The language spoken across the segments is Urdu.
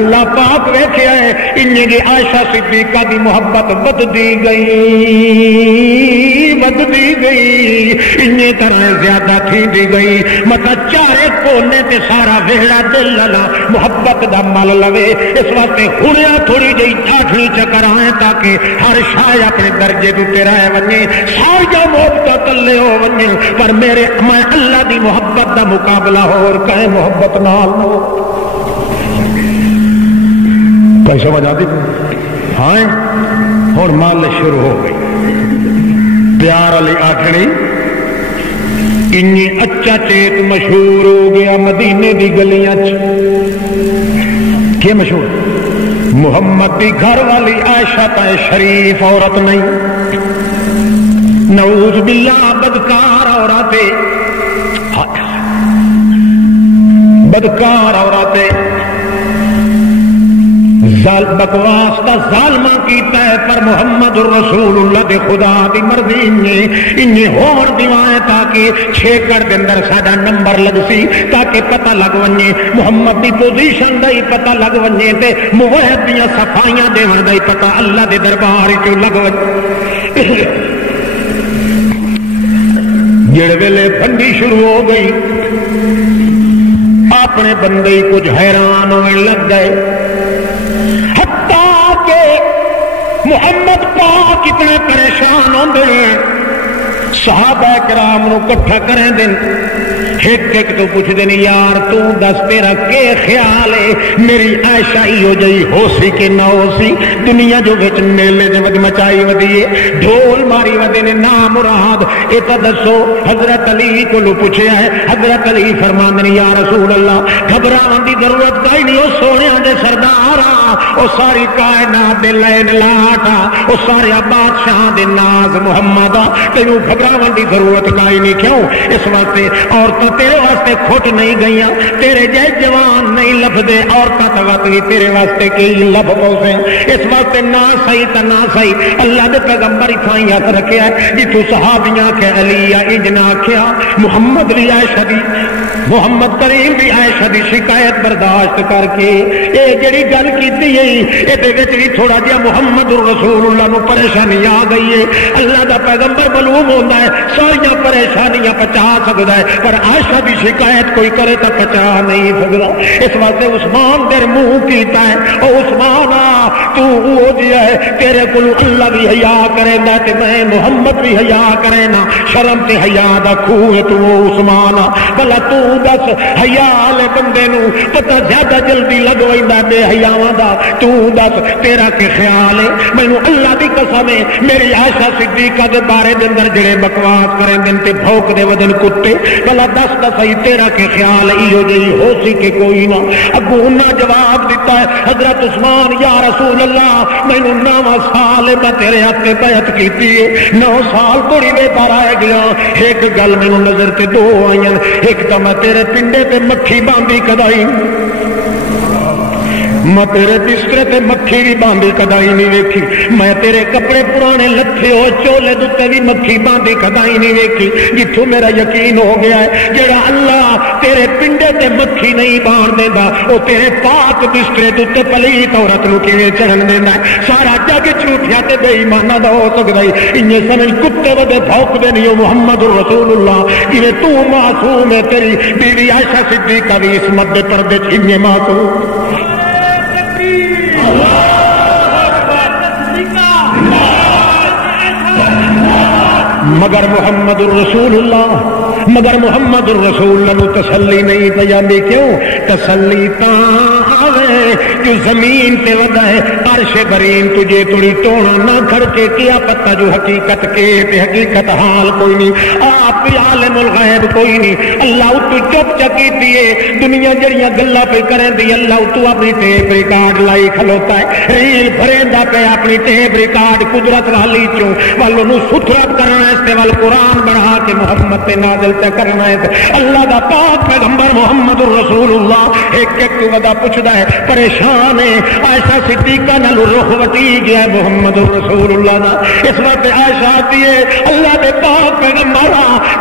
اللہ پاک ویکھیا ہے انجے دی عائشہ صدیقہ دی محبت ودی گئی انجے طرح زیادہ تھی دی گئی مطلب چارے کونے تے سارا ویڑا دل لا محبت دا مل لوے اس واسطے ہنیا تھوڑی جی ٹھاٹھڑی چکر آئے تاکہ ہر شاہ اپنے درجے تے رہ ونے سارا محبت تلے ہو ونے پر میرے میں اللہ دی محبت دا مقابلہ اور کہیں محبت نال ہو کیسے وجہ دی ہاں اور مال شروع ہو گئی پیار علی آٹھڑی انہیں اچھا چیت مشہور ہو گیا مدینے دی گلیاں کیا مشہور محمد دی گھر والی عائشہ تا شریف عورت نہیں نعوذ باللہ بدکار عورتیں بدکار عورتیں بکواس کا ظالمہ کیتا ہے پر محمد الرسول اللہ دے خدا دی مرضی انہیں ہون دیوائیں تاکہ چھیکڑ دے اندر ساڈا نمبر لگ سی تاکہ پتہ لگ ونجے محمد دی پوزیشن دا ہی پتہ لگ ونجے تے موحد دیاں صفائیاں دیون دا ہی پتہ اللہ دے دربار چ لگ ونجے جڑ ویلے بندی شروع ہو گئی اپنے بندے ہی کچھ حیران ہونے لگ گئے محمد پاک کتنے پریشان ہوندے ہیں صحابہ کرام نو کٹھا کریں دن ایک ایک تو پوچھ دیں یار تو دس تیرا کے خیال ہے میری عائشہ ہی ہو جائی ہو سی کہ نہ ہو سی دنیا جو بچ میلے جو بچ مچائی ودیے ڈھول ماری ودے نے نام مراد ایتا دسو حضرت علی کو لو پوچھے ہے حضرت علی فرماندے یا رسول اللہ گھبراون دی ضرورت کہیں نہیں او سونیاں دے سردار او ساری کائنات دے لین لاٹا او سارے بادشاہ دے ناز محمد تینوں گھبراون دی ضرورت کہیں نہیں کیوں اس واسطے عورتاں تیرے واسطے کھٹ نہیں گئیاں تیرے جے جوان نہیں لبدے عورتاں توت بھی تیرے واسطے کئی لب پوسے اس واسطے نہ صحیح تے نہ صحیح اللہ دے پیغمبر تھائی ہاتھ رکھیا ہے جتوں صحابیاں کہ علی اجنا کیا محمد دی عائشہ دی محمد کریم دی عائشہ دی شکایت برداشت کر کے اے جڑی گل کیتی ہے اے دے وچ وی تھوڑا جہا محمد رسول اللہ نو پریشانی آ گئی ہے اللہ دا پیغمبر معلوم ہوندا ہے ساری پریشانیاں پچا سکدا ہے پر عائشہ دی شکایت کوئی کرے تو پچا نہیں سکدا اس واسطے عثمان دے منہ کیتا ہے او عثمان تو وہ جیا ہے تیرے کول اللہ بھی حیا کریندا تے میں محمد بھی حیا کرینا شرم تے حیا دا کھوہ تو عثمان بھلا تو دس حیا والے بندے نو پتہ زیادہ جلدی لگ ویندا بے حیاواں دا تو دس تیرا کہ خیال ہے مینوں اللہ دی قسم ہے میری عائشہ صدیقہ دے بارے دے اندر جڑے بکواس کریں دن تے بھوک دے ودن کتے بھلا دس صحیح تیرا کہ خیال ایو جی ہو سی کہ کوئی نہ اگوں انہاں جواب دیتا ہے حضرت عثمان یا رسول اللہ مینوں 9 سال میں تیرے ہاتھ تے بیعت کیتی ہے 9 سال تھوڑی بے بار آ گیا ایک گل مینوں نظر تے دو آئیاں ایک تو میں تیرے پنڈے تے مکھی باندھی کدائی میں تیرے بسترے تے مکھی بھی باندھی کدائی نہیں ویکھی میں تیرے کپڑے پرانے لتھے ہو چولے دتے بھی مکھی باندھی کدائی نہیں ویکھی جتھوں میرا یقین ہو گیا ہے جڑا اللہ تیرے پنڈے تے مکھی نہیں باندھ دیندا او تیرے پاک بسترے دتے پلیت عورت نو کیویں چڑھن دیندا ہے سارا جگ جھوٹیا تے بے ایماناں دا ہو سکدا ہے انہیں سمجھ کتے ودے بھوک دے نہیں محمد رسول اللہ جویں تو معصوم ہے تیری بیوی عائشہ صدیقہ بھی عصمت دے پردے چ انہیں معصوم مگر محمد الرسول اللہ مگر محمد الرسول اللہ تسلی نہیں پہ جاندی کیوں تسلی تا آوے جو زمین تے ودا ہے عرش برین تجھے توڑی توڑا نہ کھڑ کے کیا پتہ جو حقیقت کے تے حقیقت حال کوئی نہیں آپ بھی عالم الغیب کوئی نہیں اللہ اتو چپ چکی دیئے دنیا جڑیاں گلہ پہ کریں دی اللہ اتو اپنی ٹیپ ریکارڈ لائی کھلوتا ہے ریل بھریندہ پہ اپنی ٹیپ ریکارڈ قدرت والی چوں والوں نو ستھرت کرنا ہے استوال قرآن بڑھا کے محمد پہ نازل تے کرنا ہے اللہ دا پاک پیغمبر محمد الرسول اللہ ایک ایک ودا پوچھدا ہے پریشان پریشان ہے. عائشہ صدیقہ نال رخ وٹی گیا محمد رسول اللہ دا. اس وقت عائشہ آتی ہے اللہ دے پاک پیغمبر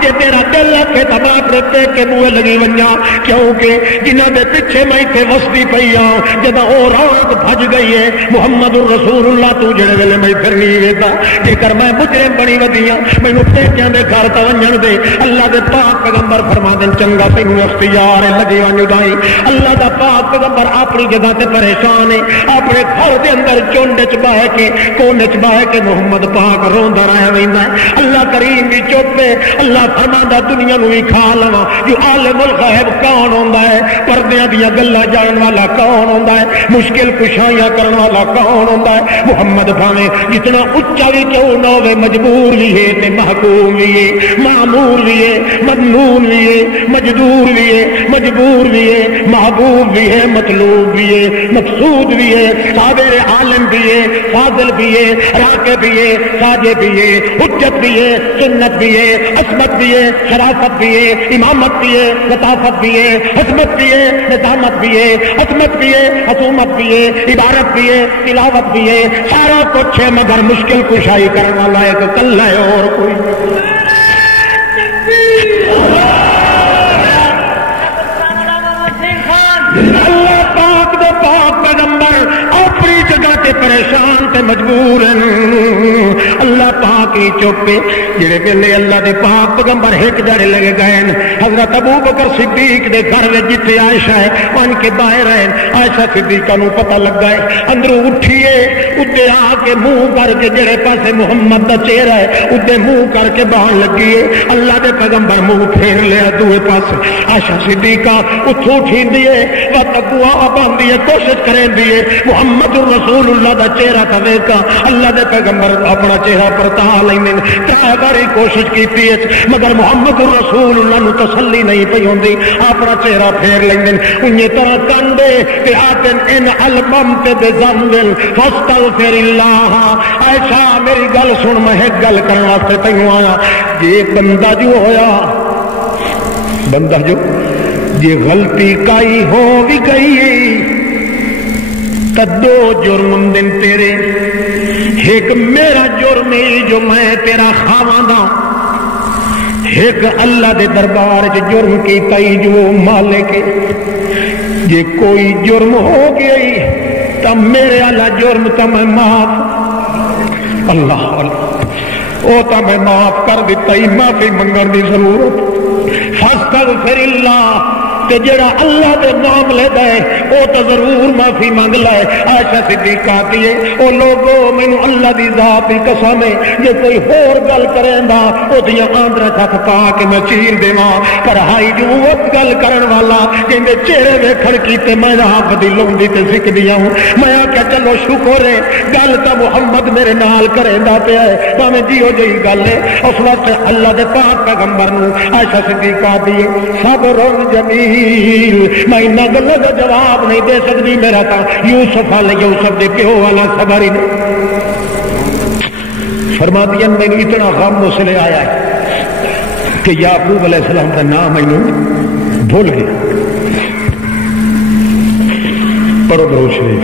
کہ تیرا دل کے تباہ رتے کے منہ لگی ونجا, کیونکہ جنہاں دے پیچھے میں تے وسدی پئی ہاں جداں او رات بھج گئی ہے محمد رسول اللہ تو جڑے ویلے میں پھر نہیں ویتا جے کر میں مجرم بنی ودیاں مینوں پیکیاں دے گھر تے ونجن دے. اللہ دے پاک پیغمبر فرما دین چنگا تینوں اختیار ہے لگے ون جدائی. اللہ دا پاک پیغمبر اپنی جگہ تے پریشان ہے, اپنے گھر دے اندر چونڈ چ بہ کے کونے چ بہ کے محمد پاک روندا رہیا ویندا ہے. اللہ کریم بھی چپ ہے. اللہ فرماندا دنیا نو بھی کھا لواں جو عالم الغیب کون ہوندا ہے, پردیاں دیاں گلاں جانن والا کون ہوندا ہے, مشکل کشائیاں کرن والا کون ہوندا ہے. محمد بھاویں جتنا اچا بھی کیوں نہ ہوے مجبور بھی ہے تے محکوم بھی ہے, معمور بھی ہے, ممنون بھی ہے, مجدور بھی ہے, مجبور بھی ہے, محبوب بھی ہے, مطلوب بھی ہے, مقصود بھی ہے, صابر عالم بھی ہے, فاضل بھی ہے, راکب بھی ہے, ساجد بھی ہے, حجت بھی ہے, سنت بھی ہے, عصمت بھی ہے, شرافت بھی ہے, امامت بھی ہے, لطافت بھی ہے, حکمت بھی ہے, نظامت بھی ہے, عظمت بھی ہے, حکومت بھی ہے, عبارت بھی ہے, تلاوت بھی ہے, سارا کچھ ہے مگر مشکل کشائی کرنے والا ہے تو کل ہے اور کوئی. اللہ پاک دے پاک پیغمبر اپنی جگہ تے پریشان تے مجبور ہیں. اللہ پاک ہی چوپے جڑے ویلے اللہ دے پاک پیغمبر ایک جڑے لگے گئے حضرت ابو بکر صدیق دے گھر وچ جتھے عائشہ ہے ان کے باہر ہیں. عائشہ صدیقہ نو پتہ لگ گئے اندروں اٹھیے اتے آ کے منہ کر کے جڑے پاسے محمد دا چہرہ ہے اتے منہ کر کے باہر لگیے. اللہ دے پیغمبر منہ پھیر لیا دوے پاسے. عائشہ صدیقہ اتھوں اٹھیندی ہے وتقوا باندھی ہے کوشش کریں دیے محمد رسول اللہ دا چہرہ تا ویکھا. اللہ دے پیغمبر اپنا چہرہ پرتا لیندے ترا باری کوشش کیتی ہے مگر محمد رسول اللہ نو تسلی نہیں پئی ہوندی. اپنا چہرہ پھیر لیندے انہی طرح کندے تے آتن ان علمت بذنب فاستغفر اللہ. عائشہ میری گل سن میں ایک گل کرن واسطے تینوں آیا. جے بندہ جو ہویا بندہ جو جے غلطی کائی ہو بھی گئی تو دو جرم دن تیرے. ایک میرا جرم جو میں تیرا خاواں, ایک اللہ دے دربار چ جرم کیتا جو مالک. جے کوئی جرم ہو گئی تو میرے اللہ جرم تو میں معاف اللہ او تو میں معاف کر دیتا ہی, معافی منگن دی ضرورت. فاستغفر اللہ تے جڑا اللہ دے معاملے دے او تو ضرور معافی منگ لے. عائشہ صدیقہ آتی ہے او لوگو مینوں اللہ دی ذات دی قسم ہے جے کوئی ہور گل کریندا او دیاں آندراں تک پا کے میں چیر دیواں, پر ہائی جو گل کرن والا کہندے چہرے ویکھن کیتے میں آپ دی لوندی تے سکدی ہوں. میں کہ چلو شکر ہے گل تا محمد میرے نال کریندا پیا ہے بھاویں جیو جی گل ہے. اس وقت اللہ دے پاک پیغمبر نو عائشہ صدیقہ دی صبر جمیل میں انہاں گلاں دا جواب نہیں دے سکتی. میرا تا یوسف علیہ یوسف دے پیو والا صبر ہی نہیں. فرماتی ہیں مینوں اتنا غم اس لیے آیا ہے کہ یعقوب علیہ السلام کا نام مینوں بھول گیا. پڑھو درود شریف.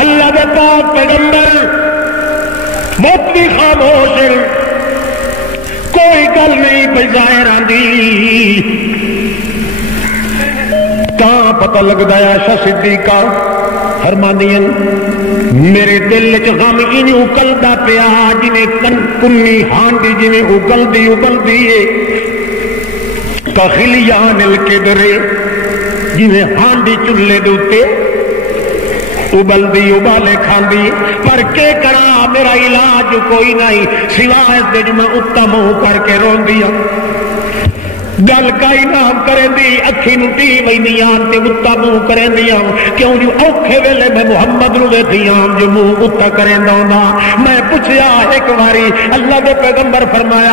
اللہ دے پاک پیغمبر مت بھی خاموش, کوئی گل نہیں پئی ظاہر آندی. کہاں پتہ لگدا ہے عائشہ صدیقہ فرماندی میرے دل چ غم انہی اکلدا پیا جویں کنی ہانڈی جویں اگلدی ہے. کخلیان الکبر جویں ہانڈی چولہے دے اوتے ابلدی ابالے کھاندی. پر کے کرا میرا علاج کوئی نہیں سوائے اس دے جو میں اتم ہو کر کے روندی ہوں. گل کئی نام کریں دی اکھی نو ٹی ویندیاں تے اتا منہ کریں دیاں کیوں جو اوکھے ویلے میں محمد نو ویکھیاں جو منہ اتا کریں دا میں پوچھیا ایک واری اللہ دے پیغمبر فرمایا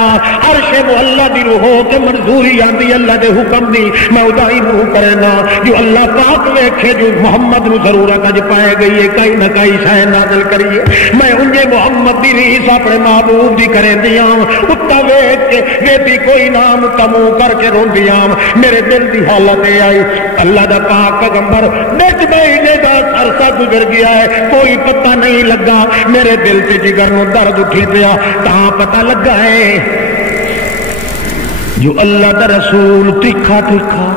عرش معلا دی روح ہو کے منظوری آندی اللہ دے حکم دی میں ادائی منہ کرنا جو اللہ پاک ویکھے جو محمد نو ضرورت اج پائے گئی ہے کئی نہ کئی شے نازل کریے میں انجے محمد دی ریس اپنے محبوب دی کریں دیاں اتا ویکھ کے ویتی کوئی نام تمو کر کے روندیاں میرے دل دی حالت آئی اللہ دا پاک پیغمبر بچ مہینے دا عرصہ گزر گیا ہے کوئی پتہ نہیں لگا میرے دل سے جگر نو درد اٹھی پیا تاں پتہ لگا ہے جو اللہ دا رسول تکھا تکھا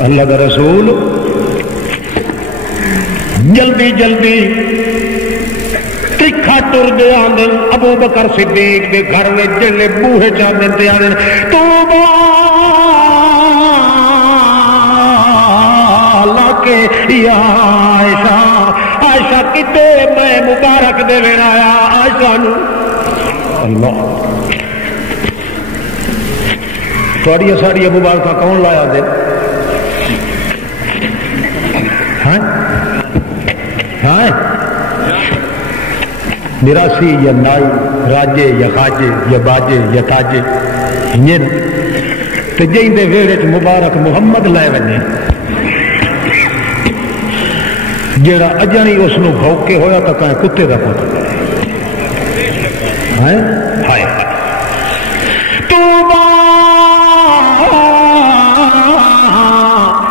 اللہ دا رسول جلدی جلدی تکھا ٹر دے آندن ابو بکر صدیق دے گھر میں جلے بوہے چاندن تے آندن توبہ لاکے یا عائشہ عائشہ کتے میں مبارک دے وین آیا عائشہ نو اللہ تھوڑی ساڑی مبارکہ کون لایا دے ہاں ہاں میراسی یا نائی راجے یا خاجے یا باجے یا تاجے یہ تے جہیں دے ویڑے چ مبارک محمد لائے ونے جیڑا اجانی اس نو بھوکے ہویا تا کہیں کتے دا پوتا ہائے ہائے توبہ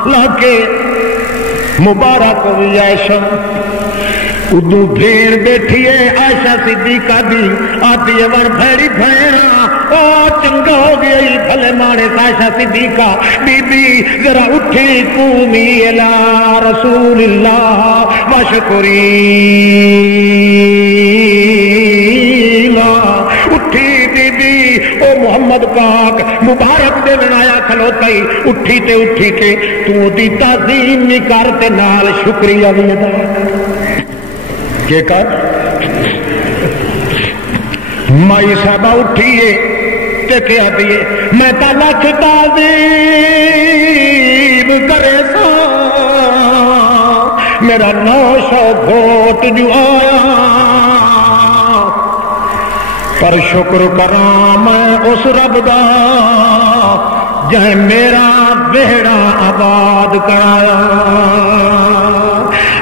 لاکے مبارک ہوئی عائشہ ادو بھیڑ بیٹھی ہے عائشہ صدیقہ دی آتی ہے ور بھیڑی بھیڑا او چنگا ہو گئی بھلے ماڑے عائشہ صدیقہ بی بی ذرا اٹھی قومی الی رسول اللہ وشکری اٹھی بی بی او محمد پاک مبارک دے بنایا کھلوتا ہی اٹھی کے تو دی تعظیم نہیں کرتے نال شکریہ بھی ادا کہ کر مائی صاحبہ اٹھیے تے کیا دیئے میں تا لکھ تعظیم کرے سا میرا نوشہ گھوٹ جو آیا پر شکر کراں میں اس رب دا جہے میرا بیڑا آباد کرایا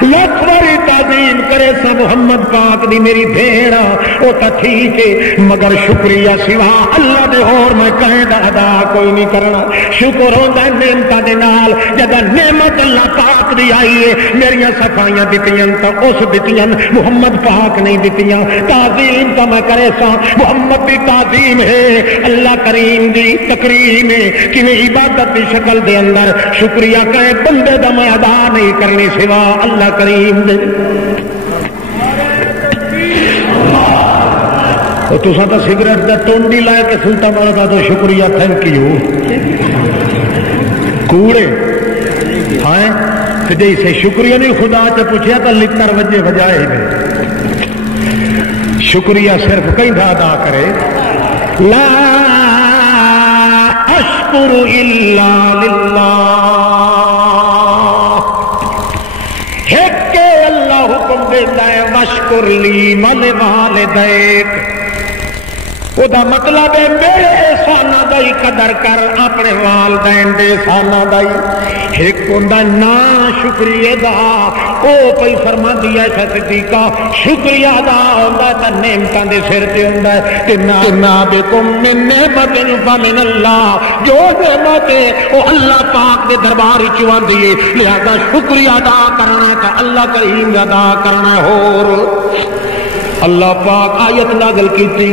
لکھ واری تعظیم کرے سا محمد پاک دی میری بھیڑا او تا ٹھیک ہے مگر شکریہ سوا اللہ دے اور میں کہیں دا ادا کوئی نہیں کرنا شکر ہوندا نعمتاں دے نال جدا نعمت اللہ پاک دی آئی ہے میریاں صفائیاں دتیاں تا اس دتیاں محمد پاک نہیں دتیاں تعظیم تا میں کرے سا محمد دی تعظیم ہے اللہ کریم دی تکریم ہے کہ عبادت دی شکل دے اندر شکریہ کہے بندے دا میں ادا نہیں کرنی سوا اللہ کریم دے تو ساتھ سگریٹ دا ٹونڈی لائے کے سلطہ مارتا تو شکریہ تھینک یو کوڑے ہائیں تو جی سے شکریہ نہیں خدا سے پوچھیا تو لتر وجے بجائے میں شکریہ صرف کہیں دا ادا کرے لا اشکر الا للہ ایک اللہ حکم دیتا ہے واشکر لی ولوالدیک او دا مطلب ہے میرے احسانہ دا ہی قدر کر اپنے والدین دے احسانہ دا ہی ایک ہوندا نا شکریہ دا او پئی فرما دیا صدیقہ شکریہ دا ہوندا تے نعمتاں دے سر تے ہوندا ہے تے نا بکم من نعمت فمن اللہ جو نعمت ہے او اللہ پاک دے دربار وچ آندی ہے لہذا شکریہ ادا کرنا تے اللہ کریم ادا کرنا اور اللہ پاک آیت نازل کیتی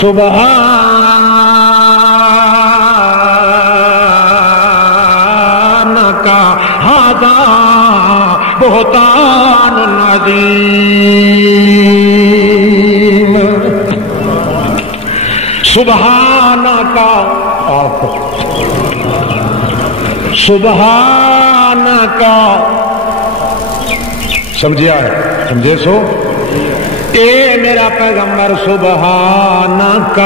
سبحانک ھذا بہتان عظیم سبحانک سبحانک سمجھیا ہے سمجھے سو اے میرا پیغمبر سبحانک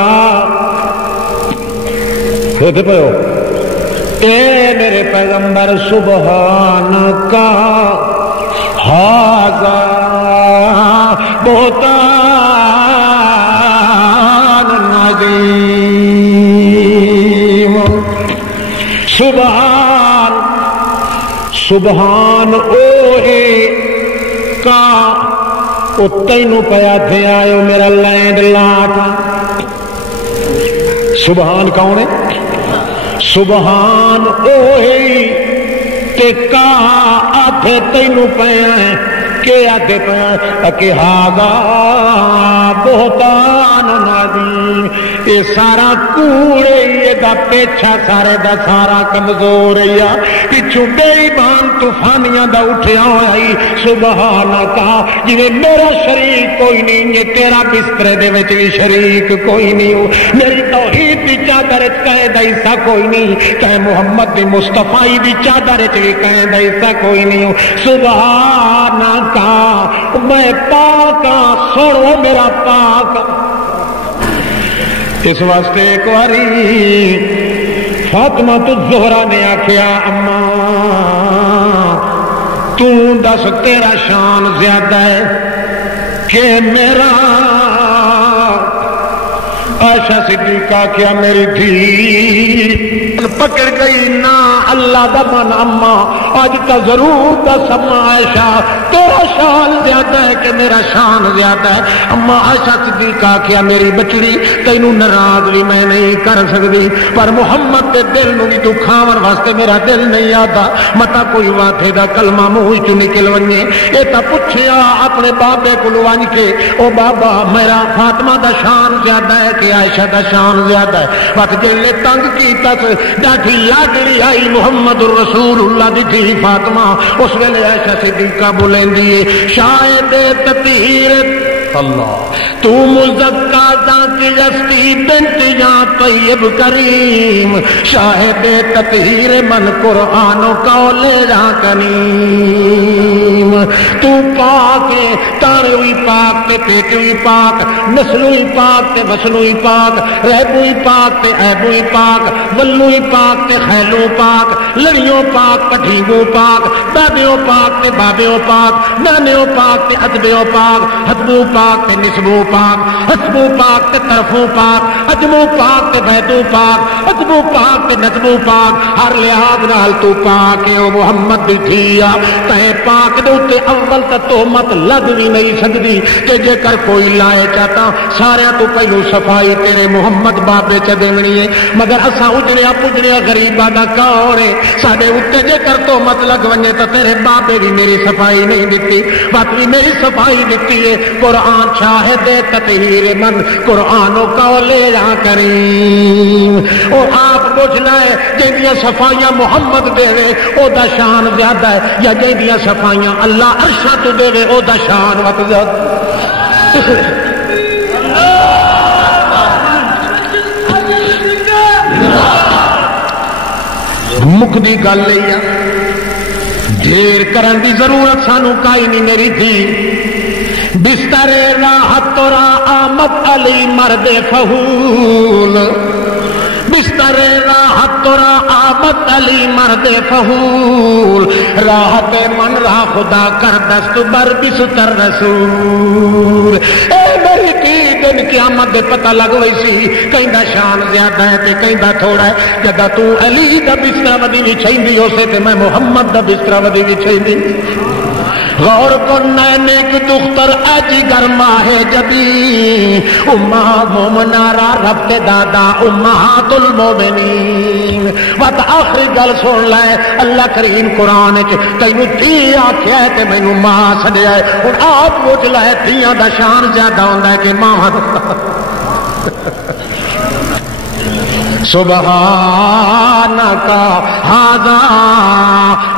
سوچتے پہ ہو اے میرے پیغمبر سبحان کا ھذا بہتان عظیم سبحان سبحان اوہے کا او تینوں پیا تھے آئے میرا لینڈ لاٹ سبحان کون ہے سبحان اوہی تے کا آدھے تینوں پیا ہیں کہ آدھے پیا کہ ھذا بہتان عظیم یہ سارا کوڑے یہ دا پیچھا سارے دا سارا کمزور ہے پچھو بے ایمان طوفانیاں دا اٹھیا ہوئی سبحان کا جی میرا شریک کوئی نہیں یہ تیرا بسترے دے وچ بھی شریک کوئی نہیں ہو میری توحید دی چادر وچ کہے دا حصہ کوئی نہیں کہ محمد دی مصطفی دی چادر وچ بھی کہے دا حصہ کوئی نہیں ہو سبحان کا میں پاک ہاں سنو میرا پاک اس واسطے ایک باری فاطمہ الزہرا نے آخیا اما تو دس تیرا شان زیادہ ہے کہ میرا عائشہ صدیقہ کیا میری تھی پکڑ گئی نا اللہ دا من اما آج تا ضرور دس اما عائشہ تیرا شان زیادہ ہے کہ میرا شان زیادہ ہے اما عائشہ صدیقہ کیا میری بچڑی تینوں ناراض بھی میں نہیں کر سکتی پر محمد کے دل نو بھی تو کھاون واسطے میرا دل نہیں آتا متا کوئی واٹے دا کلمہ منہ چ نکل ونجے اے تا پوچھیا اپنے بابے کو ون کے او بابا میرا فاطمہ دا شان زیادہ ہے کہ عائشہ دا شان زیادہ ہے وقت جلے تنگ کیتا ڈاٹھی لاڈلی آئی محمد رسول اللہ دی تھی فاطمہ اس ویلے عائشہ صدیقہ بولندی ہے شاہد تطہیر اللہ تو مزکا ذاتی یستی بنت یا طیب کریم شاہد تطہیر من قرآن و قول را کریم تو پاک تارے ہوئی پاک تے پیٹے ہوئی پاک نسل ہوئی پاک تے وصل ہوئی پاک رہب ہوئی پاک تے عیب ہوئی پاک ولو ہوئی پاک تے خیلوں پاک لڑیوں پاک پٹھیگوں پاک دادیوں پاک تے بابیوں پاک نانیوں پاک تے ادبیوں پاک حتبوں پاک تے نسبوں پاک حسبوں پاک تے طرفوں پاک اجموں پاک تے بیتوں پاک اجموں پاک تے نجموں پاک ہر لحاظ نال تو پاک ہے او محمد دی دھیا تے پاک دے تے اول تے تہمت لگ بھی نہیں سکدی کہ جے کر کوئی لائے چاہتا سارے تو پہلو صفائی تیرے محمد بابے چ دیونی ہے مگر اساں اجڑیا پجڑیا غریباں دا کون ہے ساڈے اوتے جے کر تہمت لگ ونجے تے تیرے بابے بھی میری صفائی نہیں دتی باقی میری صفائی دتی ہے قرآن شاہد تطہیر من قرآن و قول را کریم او آپ پوچھنا ہے جہاں صفائیاں محمد دے او دا شان زیادہ ہے یا جہاں صفائیاں اللہ عرشاں تو دے او دا شان وقت زیادہ مکدی گل لئی ڈھیر کرن دی ضرورت سانو کائی نہیں میری تھی بستر راحت تو آمد علی مرد فہول بستر راحت تو آمد علی مرد فہول راحت من را خدا کر دست بر بستر رسول اے میری کی دن قیامت دے پتہ لگ وئی سی کہیں دا شان زیادہ ہے تے کہیں دا تھوڑا ہے جدا تو علی دا بستر ودی وچھیندی ہو سے تے میں محمد دا بستر ودی وچھیندی غور کن نیک دختر اجی گرما ہے جبی امہ مومنارا رب دادا امہات المومنین وقت آخری گل سن لے اللہ کریم قرآن تینوں تھی آخیا ہے کہ مینوں ماں سڈیا ہے اور آپ پوچھ لے تھیاں دا شان زیادہ ہوندا ہے کہ ماں سبحانک ھذا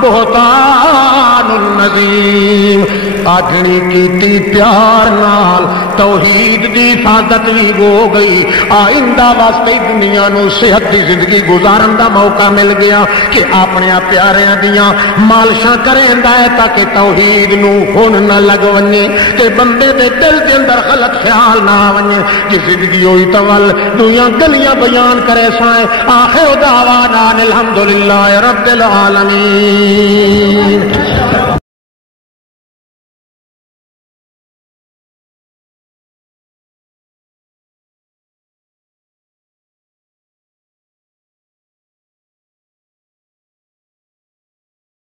بہتان عظیم آج آخری کیتی پیار نال توحید دی حفاظت بھی ہو گئی. آئندہ واسطے دنیا نو صحت دی زندگی گزارن دا موقع مل گیا کہ اپنے پیاریاں دیاں مالشاں کریندا ہے تاکہ توحید نو ہن نہ لگ ونجے تے بندے دے دل دے اندر غلط خیال نہ ونجے کہ زندگی ہوئی تول دنیا گلیاں بیان کرے سائیں. آخر دعوانا الحمدللہ رب العالمین.